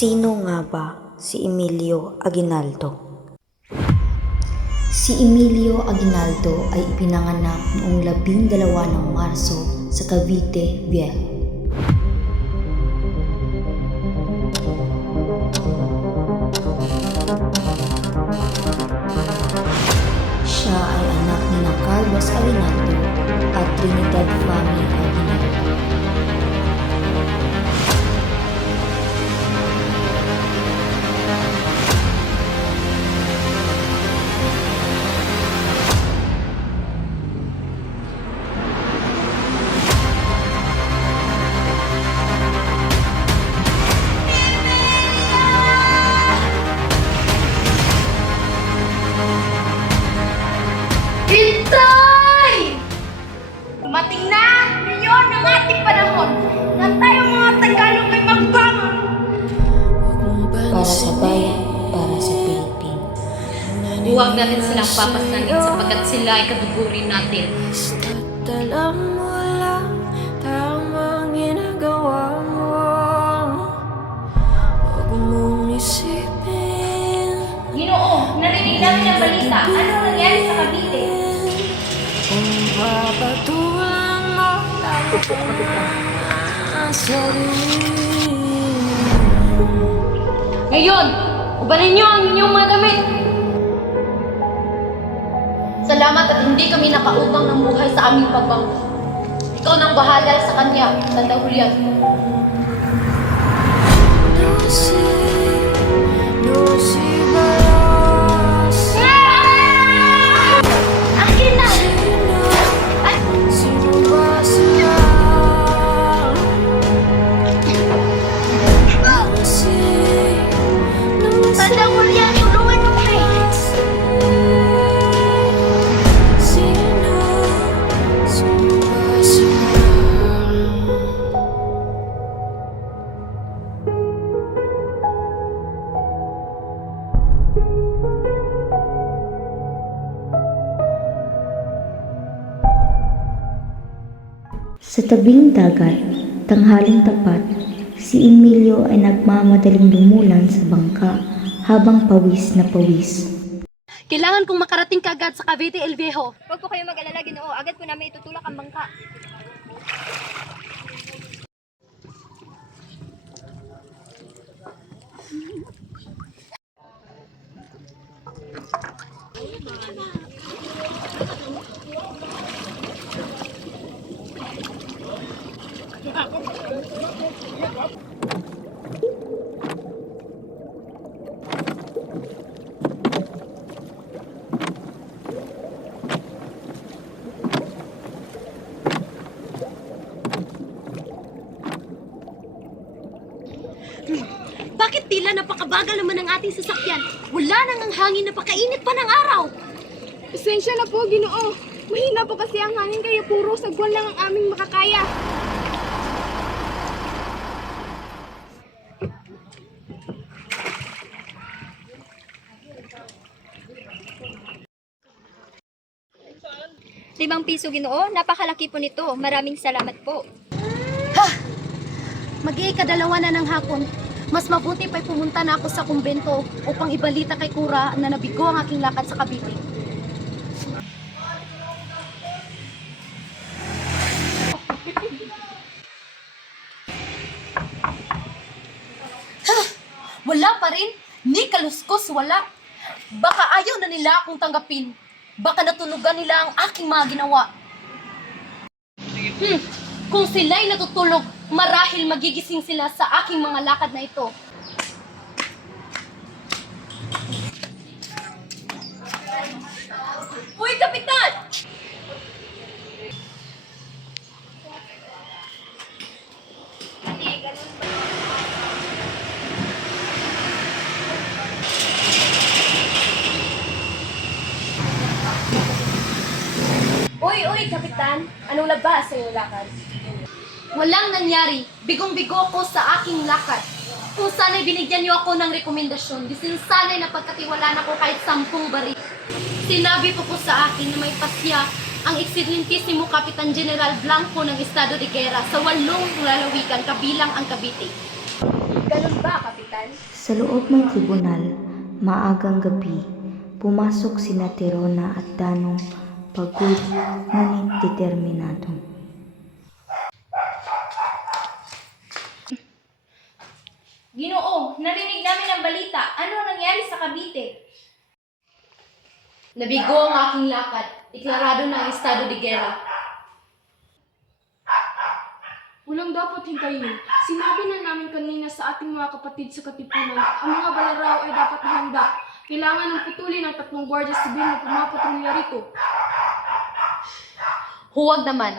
Sino nga ba si Emilio Aguinaldo? Si Emilio Aguinaldo ay ipinanganak noong 12 ng Marso sa Cavite Viejo. Siya ay anak ni Carlos Aguinaldo at Trinidad Fanny Aguinaldo. Hintay! Dumating na! Ngayon ang ating panahon na tayo mga Tagalog ay magbangon! Para sa bayan, para sa Pilipinas. Huwag natin silang papasanin sapagkat sila ay kadugurin natin. Alam mo lang tamang ginagawa mo. Huwag mong isipin. Ginoo, narinig namin ang balita. Anong nangyari sa Cavite? Kung papatulan mo lang ang sarili. Ngayon, ubanin niyo ang inyong mga damit. Salamat at hindi kami nakaubang ng buhay sa aming pagbangko. Ikaw nang bahala sa kanya, Santa Juliet. Lucy Balas. Akin na! Sino ba sila? Santa Juliet, tulungan mo kami! Sa tabing dagat, tanghaling tapat, si Emilio ay nagmamadaling lumulan sa bangka habang pawis na pawis. Kailangan kong makarating kaagad sa Cavite El Viejo. Huwag po kayo mag-alala, Ginoo. Agad po namin itutulak ang bangka. Bakit tila napakabagal naman ang ating sasakyan? Wala nang ang hangin, napakainit pa ng araw. Pasensya na po, Ginoo. Mahina po kasi ang hangin kaya puro sagwan lang ang aming makakaya. ₱5, Ginoo. Napakalaki po nito. Maraming salamat po. Mag-iikadalawa na ng hapon. Mas mabuti pa'y pumunta na ako sa kumbento upang ibalita kay Kura na nabigo ang aking lakad sa Cavite. Wala pa rin. Ni kaluskos, wala. Baka ayaw na nila akong tanggapin. Baka natunugan nila ang aking mga ginawa. Kung sila'y natutulog, marahil magigising sila sa aking mga lakad na ito. Uy, Kapitan! Uy, Kapitan. Anong labas sa iyong lakad? Walang nangyari. Bigong-bigo ko sa aking lakad. Kung sana'y binigyan niyo ako ng rekomendasyon, disin sana'y napagkatiwalaan ako kahit 10 bari. Sinabi po sa akin na may pasya ang Excelentísimo Kapitan General Blanco ng Estado de Guerra sa 8 lalawigan kabilang ang Cavite. Ganun ba, Kapitan? Sa loob ng tribunal, maagang gabi, pumasok sina Tirona at Dano, pagod ngunit determinado. Ginoo, narinig namin ang balita. Ano ang nangyari sa Cavite? Nabigo ang aking lakad. Deklarado na ang estado de guerra. Walang dapat hintayin. Sinabi na namin kanina sa ating mga kapatid sa Katipunan, ang mga balaraw ay dapat handa. Kailangan ng putulin ang 3 gwardiya sibil na pumapatrolya rito. Huwag naman.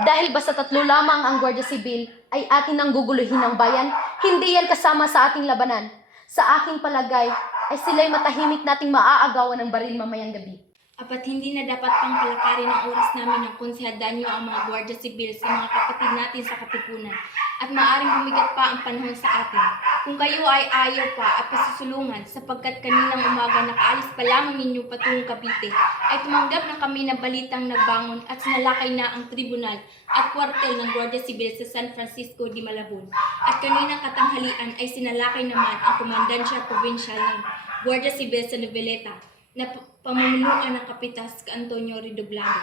Dahil basta 3 lamang ang Gwardiya Sibil ay atin nang guguluhin ng bayan, hindi yan kasama sa ating labanan. Sa aking palagay ay sila'y matahimik nating maaagawan ng baril mamayang gabi. Apat hindi na dapat pang palakarin ang oras namin ng konsehadaan niyo ang mga gwardiya sibil sa mga kapatid natin sa Katipunan at maaaring bumigat pa ang panahon sa atin. Kung kayo ay ayaw pa at pasusulungan sapagkat kaninang umaga nakaalis pa lamang ninyo patungong Cavite, ay tumanggap na kami na balitang nagbangon at sinalakay na ang tribunal at kwartel ng Gwardiya Sibil sa San Francisco de Malabon. At kaninang katanghalian ay sinalakay naman ang Komandansya Provincial ng Gwardiya Sibil sa Noveleta na pamumunuan ng Kapitas Antonio Redoblado.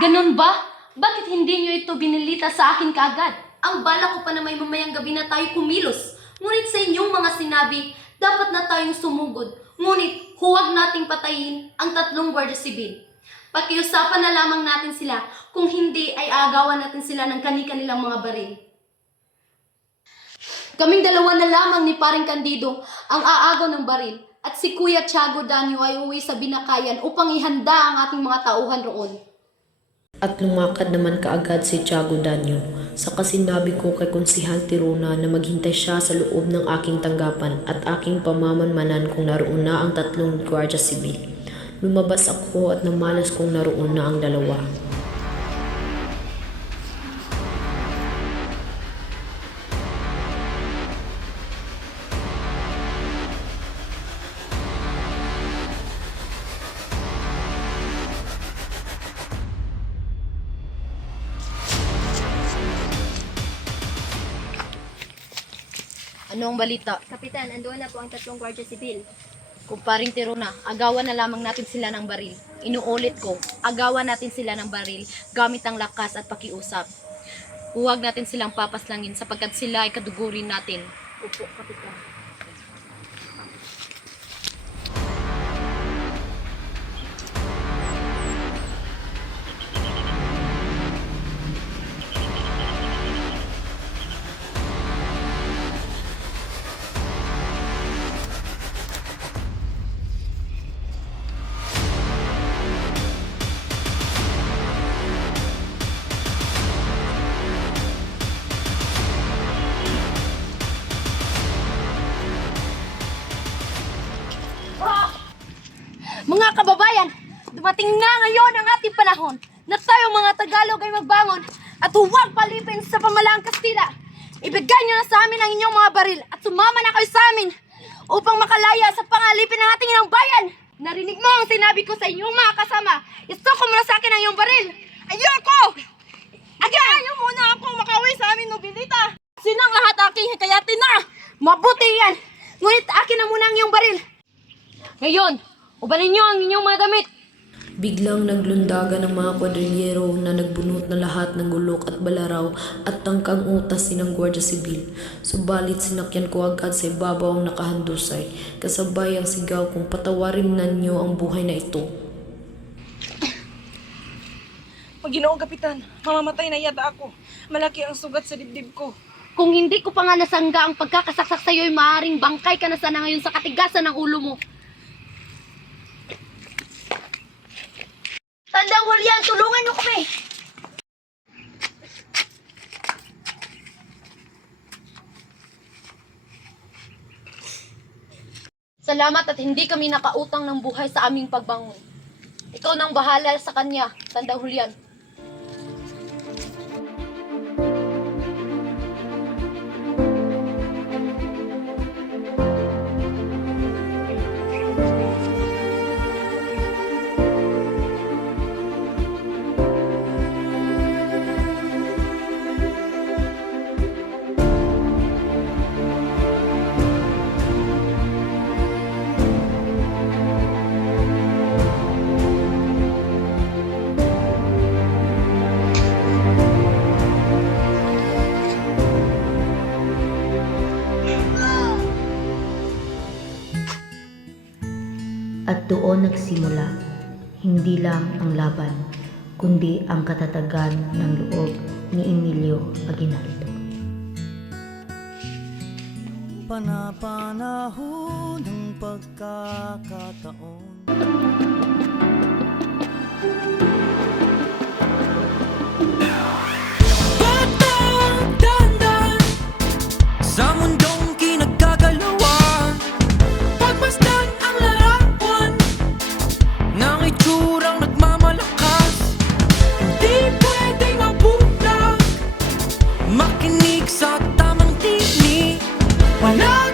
Ganun ba? Bakit hindi nyo ito binilita sa akin kaagad? Ang bala ko pa na may mamayang gabi na tayo kumilos. Ngunit sa inyong mga sinabi, dapat na tayong sumugod. Ngunit huwag nating patayin ang 3 Gwardiya Sibil. Pakiusapan na lamang natin sila, kung hindi ay aagawan natin sila ng kani-kanilang mga baril. Kaming dalawa na lamang ni Paring Candido ang aagaw ng baril at si Kuya Tiago Danyo ay uwi sa Binakayan upang ihanda ang ating mga tauhan roon. At lumakad naman kaagad si Tiago Danyo. Saka sinabi ko kay Konsehal Tirona na maghintay siya sa loob ng aking tanggapan at aking pamamanmanan kung naroon na ang 3 Gwardiya Sibil. Lumabas ako at namalas kung naroon na ang 2. Ano ang balita? Kapitan, andoon na po ang 3 Gwardiya Sibil. Kumparing Tirona, agawan na lamang natin sila ng baril. Inuulit ko, agawan natin sila ng baril gamit ang lakas at pakiusap. Huwag natin silang papaslangin sapagkat sila ay kadugurin natin. Opo, Kapitan. Mga kababayan, dumating na ngayon ang ating panahon na tayo mga Tagalog ay magbangon at huwag palipin sa pamalaang Kastila. Ibigay niyo na sa amin ang inyong mga baril at sumama na kayo sa amin upang makalaya sa pangalipin ng ating inang bayan. Narinig mo ang sinabi ko sa inyong mga kasama. Isuko mo na sa akin ang iyong baril. Ayoko! Ayaw muna ako makauwi sa amin, nobilita. Sinang lahat aking hikayatin na. Mabuti yan. Ngunit akin na muna ang iyong baril. Ngayon, ubanin niyo ang inyong mga damit. Biglang naglundagan ng mga kwadrilyero na nagbunot na lahat ng gulok at balaraw at tangkang utas ng Gwardiya Sibil. Subalit sinakyan ko agad sa ibabaw ang nakahandusay, kasabay ang sigaw kung patawarin na niyo ang buhay na ito. Paginoong Kapitan, mamamatay na yata ako. Malaki ang sugat sa dibdib ko. Kung hindi ko pa nga nasangga ang pagkakasaksak sa iyo'y maaaring bangkay ka na sana ngayon sa katigasan ng ulo mo. Tandang Julian, tulungan niyo kami! Salamat at hindi kami nakautang ng buhay sa aming pagbangon. Ikaw nang bahala sa kanya, Tandang Julian. doon nagsimula hindi lang ang laban, kundi ang katatagan ng loob ni Emilio Aguinaldo. Panapanahon ng pagkakataon. Batang dandan sa mundong kinagkagalawan, pagmasdan ang larawan ng itsurang nagmamalakas. Hindi pwedeng mabulag, makinig sa tamang tinig. Wala